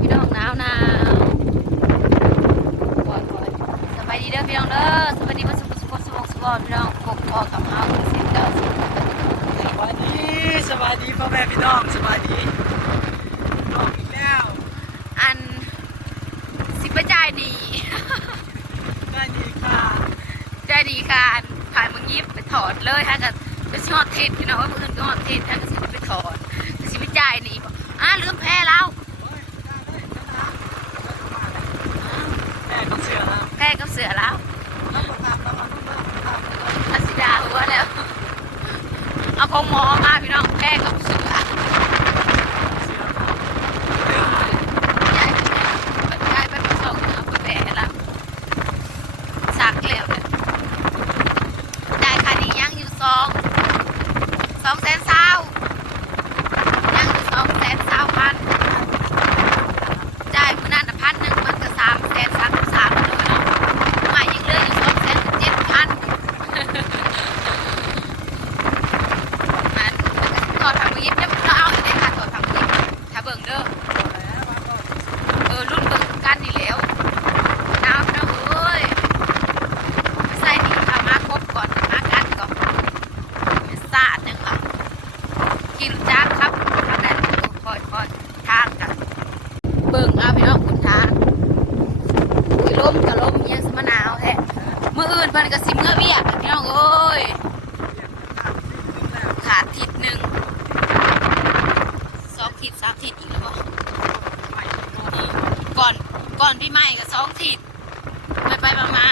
พี่น้องหนาวหนาวปล่อยปล่อยสบายดีเด้อพี่น้องเด้อสวัสดีมาสุขสุขสุขสุขพี่น้องพบพอกับเฮาสิเก้าสิบสวัสดีสวัสดีพ่อแม่พี่น้องสวัสดีน้องอีกแล้ว อันสิบจ่ายดีได้ดีค่ะใจดีค่ะอันผ่านมึงยิบไปถอดเลยฮะกับไปชอดเทศพี่น้องว่ามืออื่นก็ฮอดเทศฮะก็สิไปถอดสิบจ่ายนี่บอกอ่าลืมแพ้แล้ว โอ้ยได้เลยนะ กับเสือแล้วแพ้กับเสือแล้วแล้วรับประทานแล้วอาสิดาหัวแล้ว เอาของหมอมาพี่น้องแพ้กับเสือ เชื่อแล้ว ยายยายไปผสมเอาไปแพ้แล้วสักแล้วเนี่ยได้ค่านี้ยังอยู่สองสองแสนเศร้ายังอยู่สองแสนเศร้าพันจ่ายมือนั้นพันหนึ่งมันก็สามแสนสามสิบสามเลยเนาะมายังเหลืออยู่สองแสนเจ็ดพัน มันถอดถังมือยิบเนี่ยเราเอาอยู่ในค่ะถอดถังมือยิบถ้าเบิ่งเด้อ แล้วมาก็ เออรุ่นเบิ่งกันนี่แล้วน้ำนะเอ้ยใส่นี่เอามาครบก่อนมากันก่อนเป็นศาสตร์หนึ่งอะกินจ้าครับทางไหนคอยคอยทางกัน เบิ่งเอาพี่น้องคุณทางอุ้ยลมกับลมยังสมะนาวแท้มื่ออื่นเพิ่นก็สิเมื่อเวียกพี่น้องเอ้ย ขาดทิศหนึ่งสองทิศสามทิศอีกแล้วบ่ก่อนก่อนพี่ใหม่ก็สองทิศไปไปมามา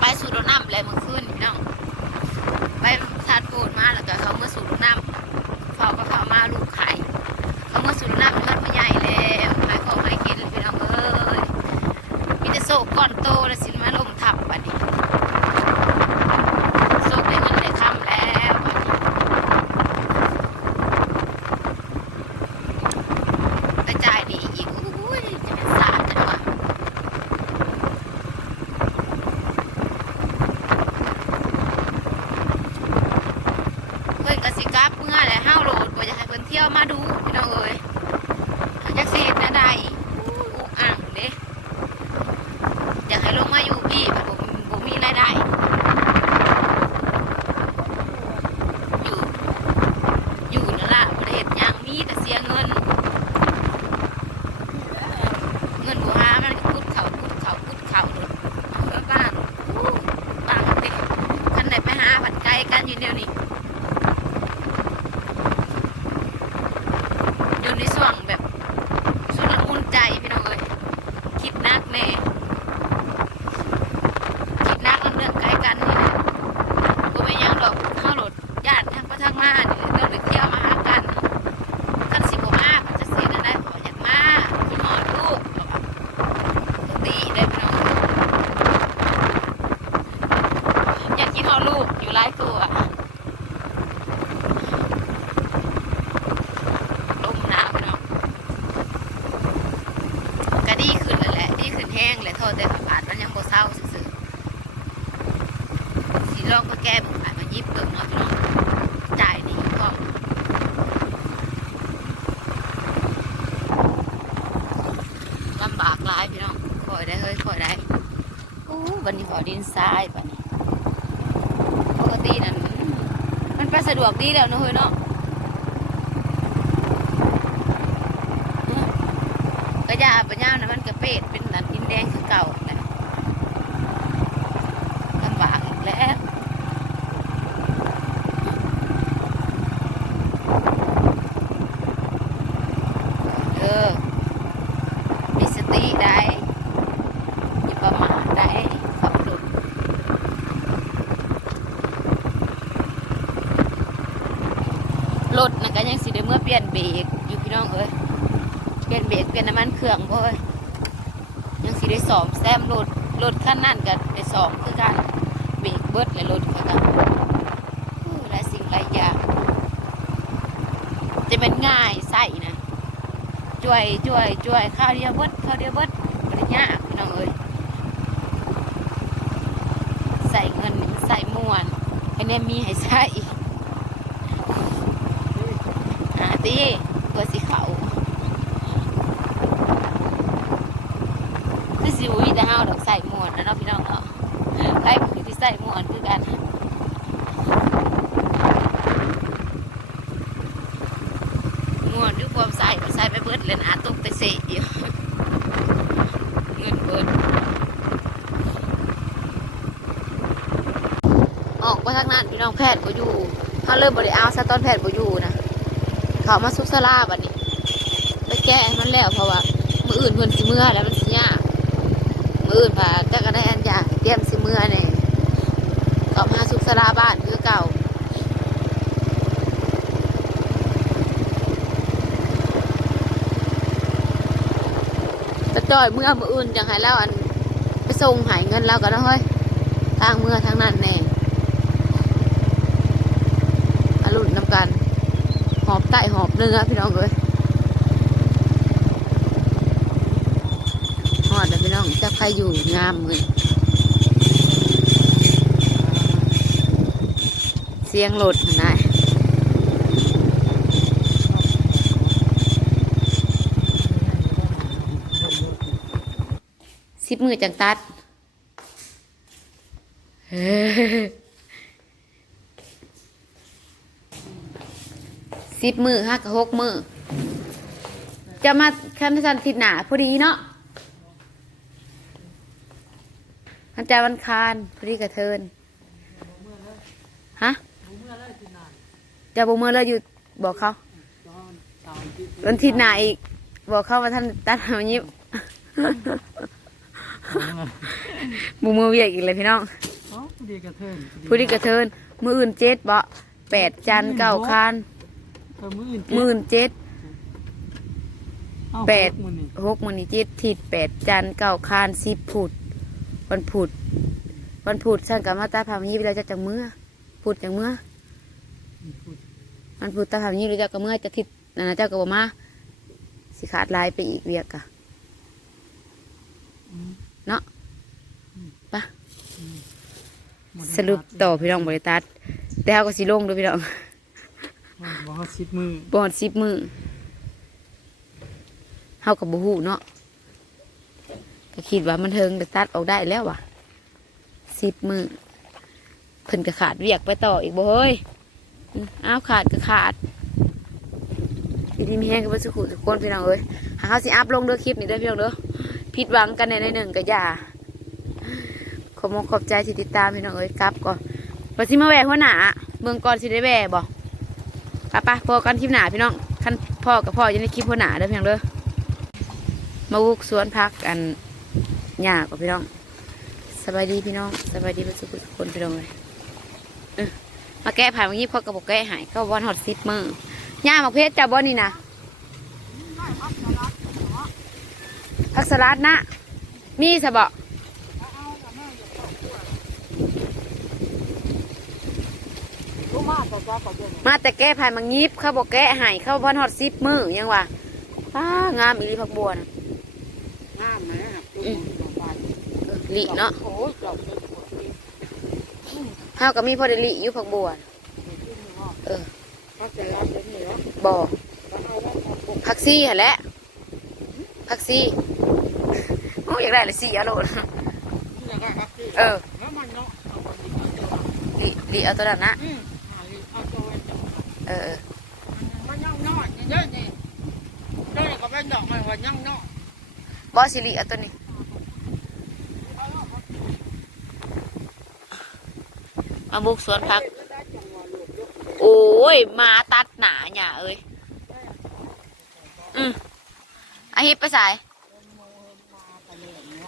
ไปสู่รถน้ำเลยเมื่อคืนพี่น้องไปชาร์จโกนมาแล้วก็เขาเมื่อสู่รถน้ำเขาก็เขามาลูกไข่เขาเมื่อสู่รถน้ำมันมาใหญ่แล้วขายของขายกินเลยพี่น้องเอ้ยมีแต่โศกก้อนโตแล้วสิมาลงทับบัดนี้ สุกได้เงินได้คำแล้วไปจ่ายดีอีกอุ้ยจะเป็นสาดจังวะ เฮ้ยกสิกลับเมื่อแหละห้าวโหลดบ่อยากให้เพิ่นเที่ยวมาดูพี่น้องเอ้ยจักสิเฮ็ดแนะใดอู้อ่างเด้อยากให้ลงมาอยู่พี่แบบบ่บ่มีรายได้ อยู่ อยู่นั่นละประเทศยังมีแต่เสียเงิน เงินกูหามันกุดเขากุดเขากุดเขาโดดเอาไปบ้านอู้บ้านเด็กคันไหนไปหาผัดไก่กันอยู่เดียวนี้อยู่ในส่วงแบบสุดละมุนใจพี่น้องเอ้ยคิดนักแน่คิดนักเรื่องไก่กันนี่นะ กูไม่ยังดอกเข้าโหลดญาติทางไปทางมาเนี่ยเดินไปเที่ยวมาหากันกันสิบมามันจะเสียได้ขออยากมาพี่หอดลูกบอกว่าปกติได้พี่น้องอยากกินหอดลูกอยู่ไล่ตัวลมหนาวพี่น้องก็ดีขึ้นแล้วแหละดีขึ้นแห้งเลยโทษแต่ผ่านมันยังบ่เศร้าซื่อๆ สี ลองก็แก้บุกไปมายิบเกิดเนาะพี่น้องจ่ายดีก็ลำบากหลายพี่น้องคอยได้เฮ้ยคอยได้อู้วันนี้ขอดินทรายบัดนี้ปกตินั่นมันไปสะดวกดีแล้วเนาะเฮ้ยเนาะก็ยาปัญญานะมันกระเป็ดเป็นนันดินแดงคือเก่าแหละลำบากอีกแล้ว เออ มีสติได้อย่าประมาทได้ขับรถ รถนะก็ยังสิได้เมื่อเปลี่ยนเบรกอยู่พี่น้องเอ้ยเปลี่ยนเบรกเปลี่ยนน้ำมันเครื่องบ่เอ้ยยังสิได้สอมแซมรถรถคันนั้นก็ได้สอมคือกันเบรกเบิดเลยรถเขากันหลายสิ่งหลายอย่างจะเป็นง่ายใส่นะช่วยช่วยช่วยข้าวเดียวเบิดข้าวเดียวเบิดบริญากพี่น้องเอ้ยใส่เงินใส่มวนให้แน่มีให้ใส่ ด ตีเพื่อสิเขาคือสิวิแต่ห้าวดอกใส่หมวดนะเนาะพี่น้องเนาะใครคือที่ใส่หมวดคือกันหมวดด้วยความใส่ใส่ไปเบิดเลยนะตกแต่เสียเงินเบิดออกมาทางนั้นพี่น้องแพทย์ก็อยู่ถ้าเริ่มบริอาซะตอนแพทย์ก็อยู่นะ เขามาซุกซลาบัดนี้ไปแก้มันแล้วเพราะว่ามืออื่นเพิ่นสิเมื่อแล้วมันสิยากมืออื่นผ่าจะก็ได้อันยากเตรียมสิเมื่อเนี่ยเขามาซุกซลาบ้านคือเก่าจะจ่อยเมื่อมืออื่นจังให้แล้วอันไปส่งหายเงินแล้วกันนะเฮ้ยทางเมื่อทางนั้นแน่อรุณนำกัน อบไก่หอบเนื้อพี่น้องเลยหอดแล้วพี่น้องจะใครอยู่งามเลยเสียงหั่นนะสิบมือจังตัดเฮ้ สิบมือห้ากับหกมือจะมาคันสันทิศหนาพอดีเนาะมันจะวันคารพอดีกระเทินฮะจะบุเมื่อแล้วอยู่บอกเขาวันทิศหนาอีก บอกเขาว่าท่านตัดหายิบบูมือเวียกอีกเลยพี่น้องอ๋อผู้ดีกระเทินผู้ที่กระเทินมืออื่นเจ็ดเบาะแปดจันเก้าคาน เออมืออื่นมืออื่นเจ็ดเอ้าแปด มื้อนี้หกมือนี้เจ็ดทิศแปดจันเก้าคานสิบผุด วันผุด วันผุดสั่งกับมาตาพามีไปแล้วจะจังเมื่อผุดจังเมื่อวันผุดตาพามีหรือจะกับเมื่อจะทิศนั่นนะเจ้าก็บมาสิขาดลายไปอีกเวียกอะอืมเนาะปะหมดสรุปต่อพี่น้องบริตัดแต่เขาก็สิลงด้วยพี่น้องบ อกว่าสิบมือบอดสิบมือเฮากับบูฮูเนาะก็คิดว่ามันเทิงแต่ตัดออกได้แล้วว่ะสิบมือเพิ่นก็ขาดเวียกไปต่ออีกบ่เฮ้ยอ้าวขาดก็ขาดพี่ดีมีแห้งกับสุขุทุกคนพี่น้องเอ้ยหาเขาสิอัพลงเด้อคลิปนี้เด้อพี่น้องเด้อผิดหวังกันในในหนึ่งก็อย่าขอบมกขอบใจที่ติดตามพี่น้องเอ้ยกลับก่อนว่สิมาแหวกหัวหน้าเมืองก่อนสิได้แหวกบ่ไปไปะพอกันคลิปหนาพี่น้องขั้นพ่อกับพ่อยังในคลิปพ่อหนาเด้อเพียงเด้อมาวุกสวนพักกันหญ้ากับพี่น้องสบายดีพี่น้องสบายดีเป็นสุขทุกคนพี่น้องเลยมาแก้ผ่านวันนี้พ่อกับบอกแก้หายก็วันหอดซิปมือหญ้าหมากเพชรจับบ่นี่นะผักสลัดนะ มีสะบะ มากแต่จ้าก็เดินมาแต่แก้ผ่านมังยิบเขาบอกแก้หายเขาวันหอดซิปมือยังวะป้างามอีหลีผักบัวนะงามไหมครับอืมเออหลีเนาะโอ้ยเราเป็นคนที่เฮาก็มีพอได้หลีอยู่ผักบัวเออเขาจะรับเป็นเหนือบ่แล้วเอาแล้วเอาปุ๊บผักซี่หั่นแหละผักซี่โอ้อยากได้เลยซี่เอาโลดนี่ยังไงครับพี่เออแล้วมันเนาะเอาคนดีมาเจอหลีหลีเอาตัวนั้นนะ อืมหาเอาตัวไว้จัง เออเออมันย่องน้อยเยอะนี่เจ้าก็เป็นดอกไม้ว่าย่องน้อยบอสิหลีเอาตัวนี้มาบุกสวนผัก โอ้ยหมาตัดหนาหน่าเอ้ย อืมอาฮิปไปใส่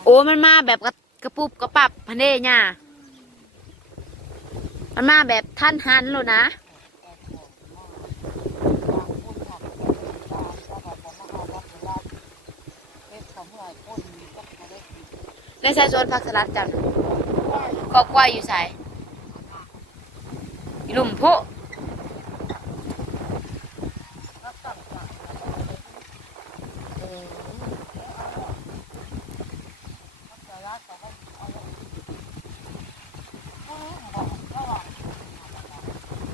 โอ้มันมาแบบกระกระปุบกระปับพันเด้หน่ามันมาแบบท่านหันเลยนะ ในใส่สวนผักสลัดจันก็กล้วยอยู่ใส่อยู่หลุมพุ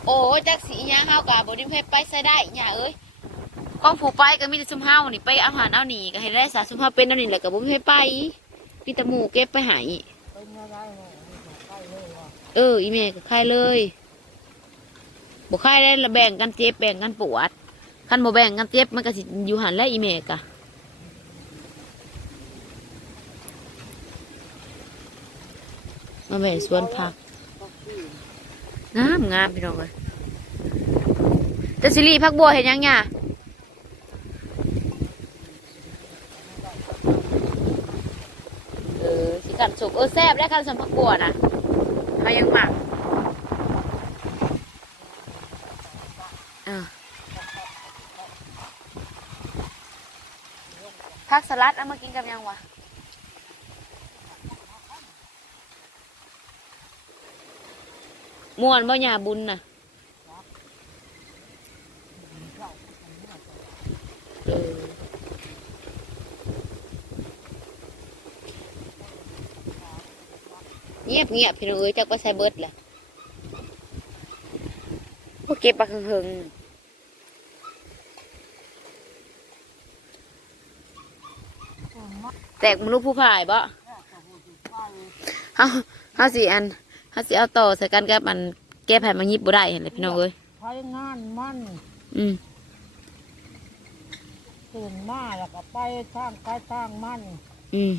โอ้ยจักสีหยังเฮากะบ่ได้เพชไปใส่ได้หย่าเอ้ยกองผูไปก็มีแต่ซุมเฮานี่ไปเอาหารเอาหนีก็ให้ได้สาซุมเฮาเป็นเอานี่แหละก็บ่มีให้ไป มีแต่หมู่เก็บไปใหายเป็นอะไรเนี่ยใกล้เลยว่ะเออ อีเมก็คายเลยบ่คายได้ละแบ่งกันเจ็บแบ่งกันปวดคันบ่แบ่งกันเจ็บมันก็สิอยู่หันแล้วอีเมกะมาแบ่งสวนผักงามงามพี่น้องเลยแต่สิริพักบัวเห็นยังไงเออสิ กันสุกเออแซ่บได้กันสำพักบัวนะเขายังหมักผักสลัดเอามากินกับยังวะม่วนบ่หยาบุญน่ะ เงียบเงียบพี่น้องเอ้ยจักว่าใส่เบิดแหละพวกเก็บปลาเคิงๆแตกมันลูกผู้พายบ่เฮาเฮาสิอันเฮาสิเอาต่อใส่กันกับมันแก้ไผ่มายิบบ่ได้เห็นเลยพี่น้องเอ้ยใช้งานมันอืมตื่นมาแล้วก็ไปทางไปทางมัน อืม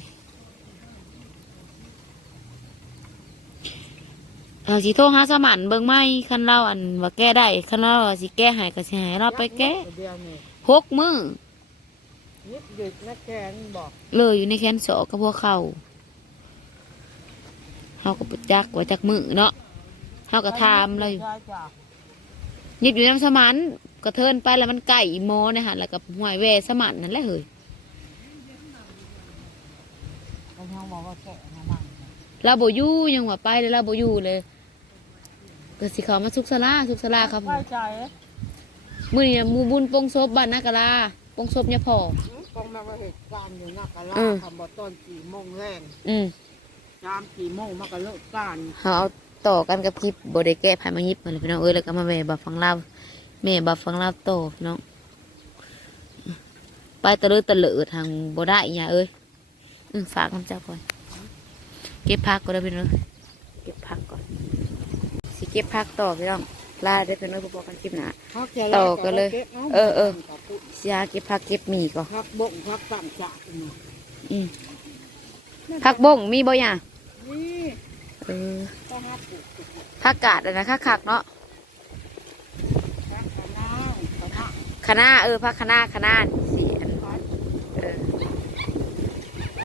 เอาสิโทรหาสมานเบิ่งไหมคันเราอันว่าแก้ได้คันเราว่าสิแก้ให้ก็สิให้เราไปแก้เดียวนี่หกมือยิบหยุดนะแกนบอกเลยอยู่ในแขนสอกกับพวกเขาเฮาก็ปจักว่าจักมือเนาะเฮาก็ถามเลยใช่จ้ะยิบอยู่น้ำสมานก็เทินไปแล้วมันไก่อีโมเนี่ยฮะแล้วก็ห่วยแวสมานนั่นแหละเฮ้ยก็ยังบอกว่าแกะนะมันเราบ่อยู่ยังว่าไปแล้วเราบ่อยู่เลย ก็สิเขามาสุกสลาสุกสลาครับใกล้ใจมื้อนี้น่ะหมูบุญปงศพบ้านนากะลาปงศพเนี่ยพ่อคงมาว่าเหตุการณ์อยู่นักกะลาอืมคำบอกตอนกี่โมงแรงอืมยามกี่โมงมากะเลิกการเขาเอาต่อกันกับคลิปบได้แก้ไผมายิบมาเลยพี่น้องเอ้ยแล้วก็มาแม่บับฟังเล่าวแม่บับฟังเล่าวโตอพี่น้องไปตะลือตะเหลือทางบ่ได้อีหยาเอ้ยอือฝากคำเจ้าก่อนเก็บพักก็ได้พี่น้องเก็บพักก่อนสิ เก็บพักต่อพี่น้องลาได้อพี่น้องพบกันคลิปหน้าพักแกต่อกันเลยก็าเออเออสิหาเก็บพักเก็บหมี่ก่อนพักบงพักต่างจากนี่อืมพักบ้งมีบ่หยานี่เออต้องรับปลูกพักกาดอะนะคักคักๆเนาะพักกะนาวกะนาคณะเออพักคณะคณะสี